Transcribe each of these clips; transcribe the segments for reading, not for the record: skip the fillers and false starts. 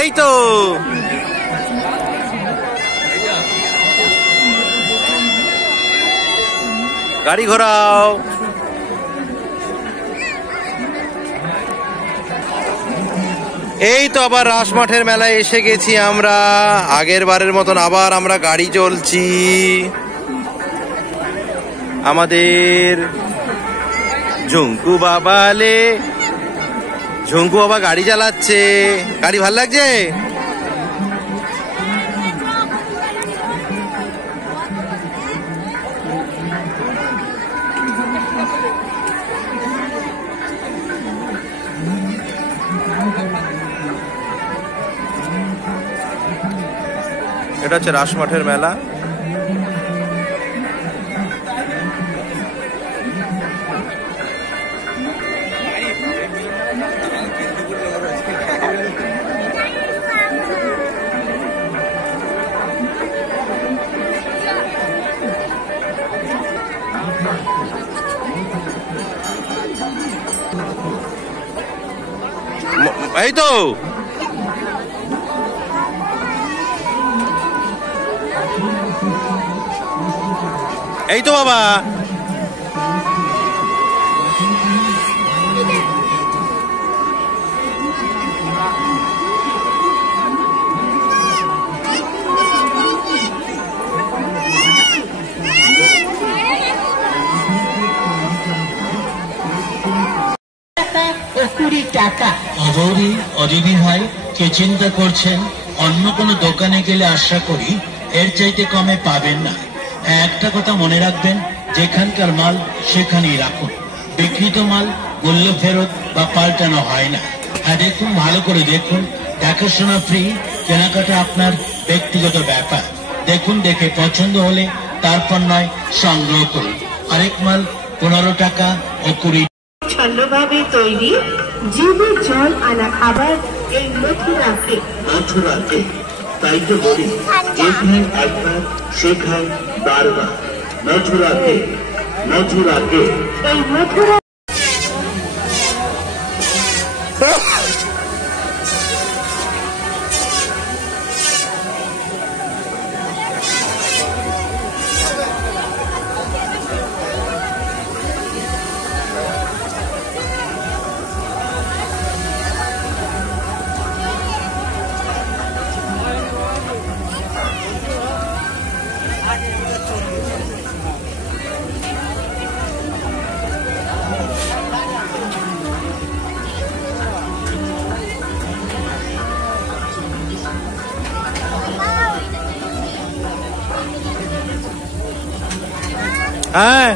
এই তো গাড়ি ঘোরাও। এই তো আবার রাসমাঠের মেলায় এসে গেছি আমরা। আগের বারের মতন আবার আমরা গাড়ি চলছি। আমাদের ঝুঙ্কু বাবালে, ঝুঙ্কু বাবা গাড়ি চালাচ্ছে। গাড়ি ভাল লাগছে? এটা হচ্ছে রাসমাঠের মেলা। এই তো এই তো বাবা, অজীবী ভাই কে চিন্তা করছেন? অন্য কোনো দোকানে গেলে আশা করি এর চাইতে কমে পাবেন না। একটা কথা মনে রাখবেন, যেখানকার মাল সেখানেই রাখুন। বিক্রিত মাল মূল্য ফেরত বা পাল্টানো হয় না। হ্যাঁ দেখুন, ভালো করে দেখুন, দেখাশোনা ফ্রি। কেনাকাটা আপনার ব্যক্তিগত ব্যাপার। দেখুন, দেখে পছন্দ হলে তারপর নয় সংগ্রহ করুন। আরেক মাল 15 টাকা ও 20 ছন্দভাবে তৈরি জীবের জল আনা খাবার এই মথুরাকে। তাই তো বলি, যে খায় একবার সে খায় বারবার। মথুরাকে এই মথুরা হ্যাঁ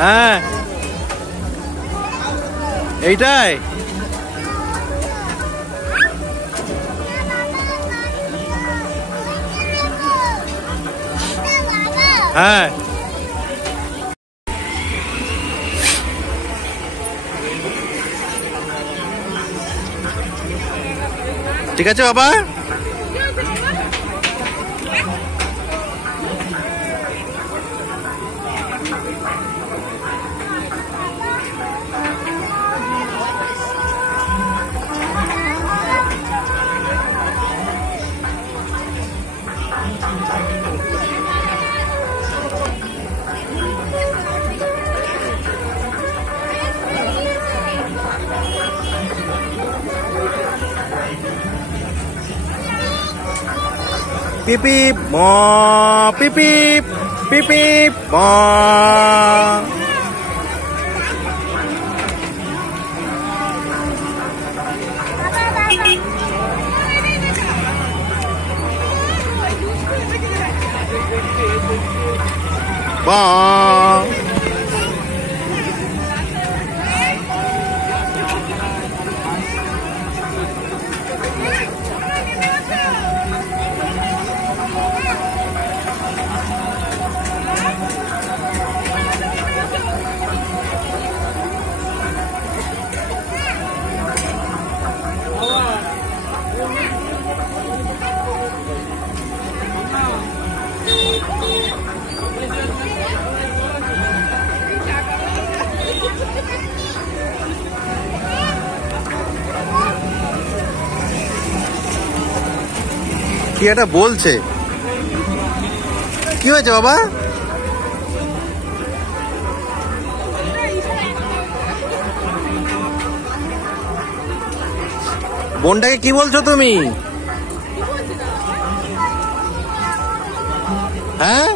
হ্যাঁ এইটাই। হ্যাঁ ঠিক আছে বাবা। Beep beep, bong, beep beep, beep beep, bong. Bong. কি একটা বলছে, কি হয়েছে বাবা? বোনটাকে কি বলছো তুমি? হ্যাঁ,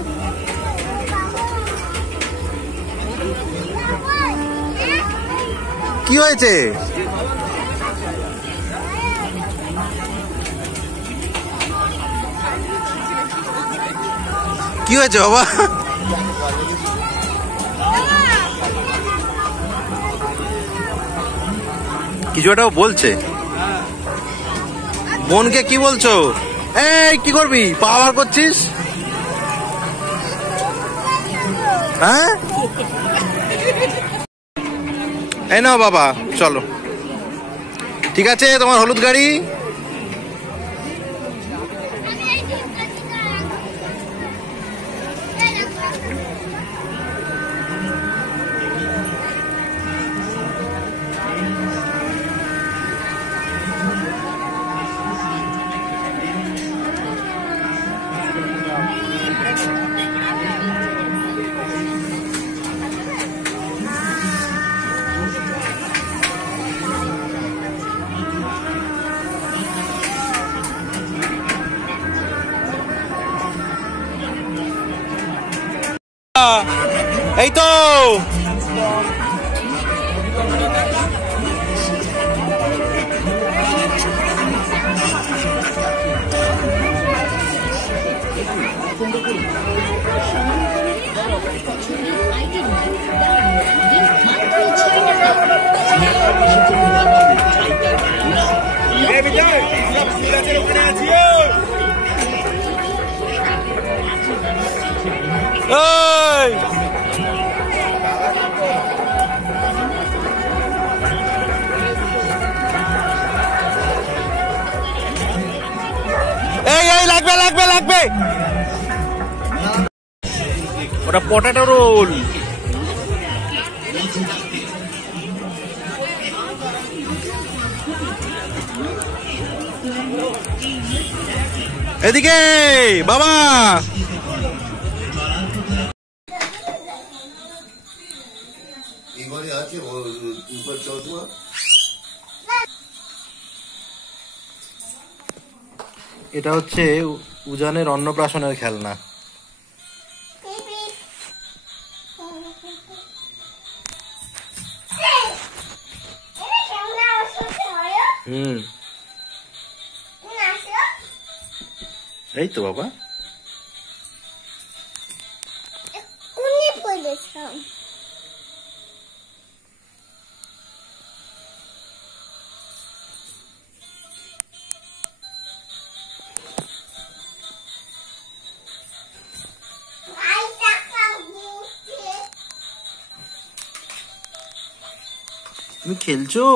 কি হয়েছে? কি হয়েছে বাবা? কিছু একটা বলছে। বোনকে কি বলছো? এই কি করবি, পাওয়ার করছিস? হ্যাঁ, এই নাও বাবা, চলো। ঠিক আছে, তোমার হলুদ গাড়ি। এই তো এই লাগবে লাগবে লাগবে, ওটা পটেটো রোল। এদিকে বাবা, এটা হচ্ছে উজানের অন্নপ্রাশনের খেলনা। এই তো বাবা, তুমি খেলছো?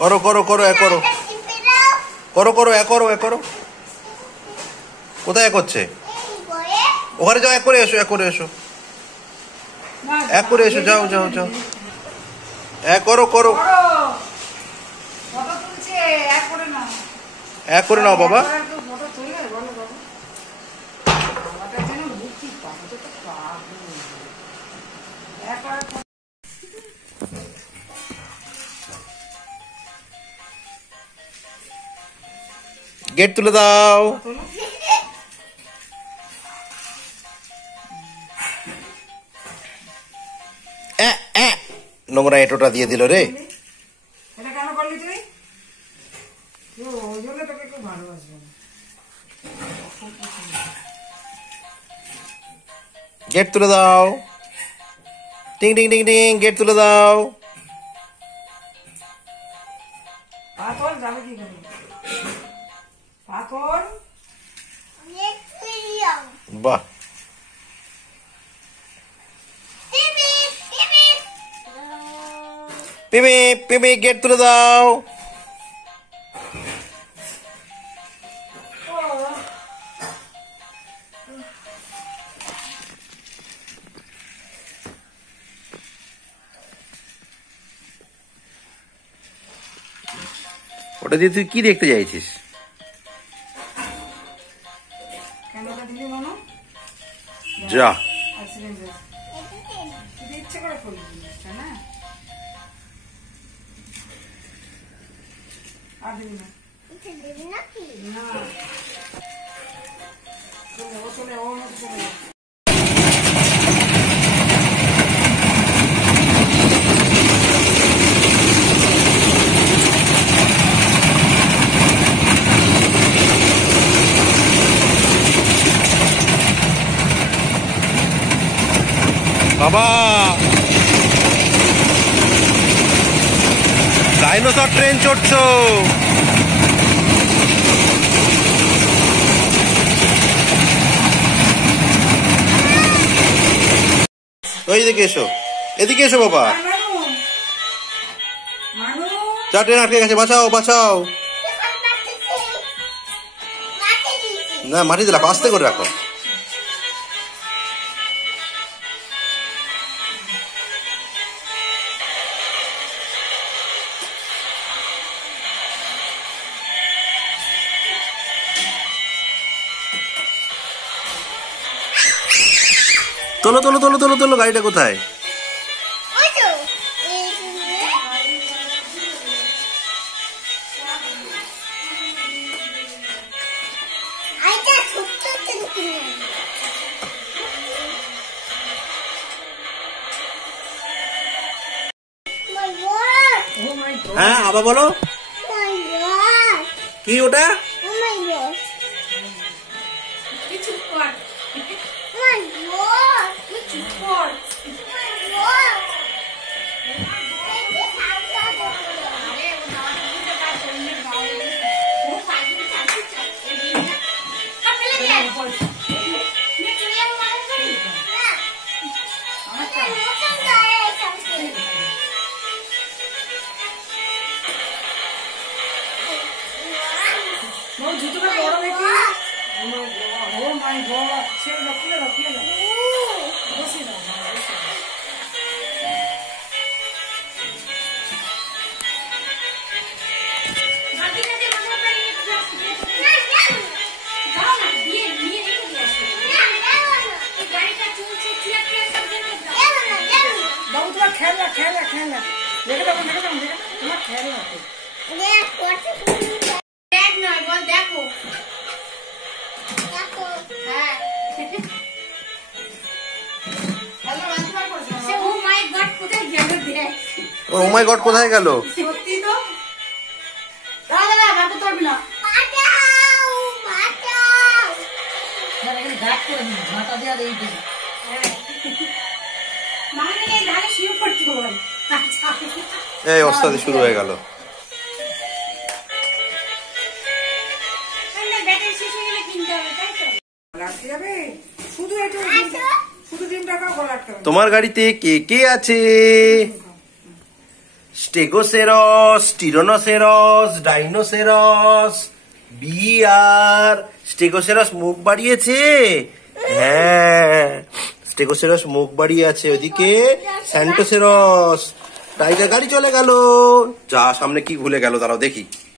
করো করো করো, এক করো করো করো, এক করো এক করো। কোথায় এক হচ্ছে? ওখানে যাও, এক করে এসো, এক করে এসো। এক করে এসো, যাও যাও যাও, এক করো করো, এক করে নাও বাবা। গেট তুলে দাও। নোংরা এঁটোটা দিয়ে দিল রে। গেট তুলে দাও, টিং টিং টিং টিং, গেট তুলে দাও। বাহ, পিপি পিপি, গেট তুলে দাও। ওটা দিয়ে তুই কি দেখতে চাইছিস? যা, বাবা ডাইনোসর ট্রেন চড়ছো। এদিকে এসো, এদিকে এসো বাবা, যা, ট্রেন আটকে গেছে, বাঁচাও বাঁচাও। না, মাটি দিলাম, আস্তে করে রাখো। তোলো তোলো তোলো তোলো তোলো, গাড়িটা কোথায়? হ্যাঁ, আবার বলো, কি ওটা? ও মাই গড, কোথায় গেল? সত্যি তো দাদা দাদা বাবু তোর না বাঁচাও বাঁচাও মানে এখানে গাট করে নি মাথা দেয়া দেই দে মানে এই ধারে শুয়ে পড়তে হবে। এই ওস্তাদি শুরু হয়ে গেল। তাহলে ব্যাটারি শেষ হয়ে গেলে কিনতে হবে, তাই তো লাগতে যাবে শুধু এটা শুধু 3 টাকা গলা আটকে। তোমার গাড়িতে কে কে আছে? স্টেগোসেরস, টিরানোসেরস, ডাইনোসেরস, বিয়ার। স্টেগোসেরস মুখ বাড়িয়েছে, হ্যাঁ। স্টেগোসেরস মুখ বাড়িয়ে আছে, ওইদিকে স্যান্টোসেরস। টাইগার গাড়ি চলে গেল, যা সামনে কি ভুলে গেল, দাঁড়াও দেখি।